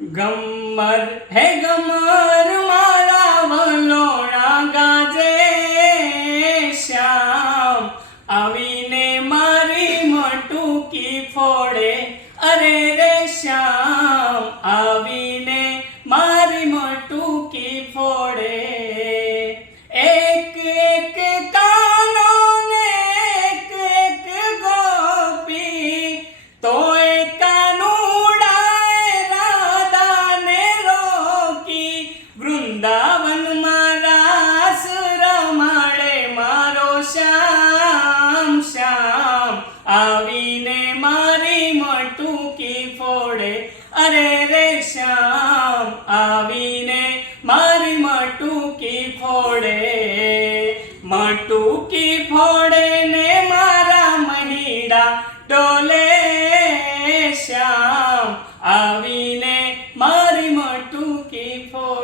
ગમર હે ગમર મારા વલોણા ગાજે શ્યામ આવીને મારી મટુકી ફોડે અરે રે શ્યામ આવીને મારી મટુકી ફોડે એક એક કાનો ને એક એક ગોપી તોય વૃંદાવનમાં રાસ રમાડે મારો શ્યામ શ્યામ આવીને મારી મટુકી ફોડે અરે રે શ્યામ આવીને મારી મટુકી ફોડે મટુકી ફોડે ને મારા મહીડા ડોલે શ્યામ આવીને મારી મટુકી ફોડે।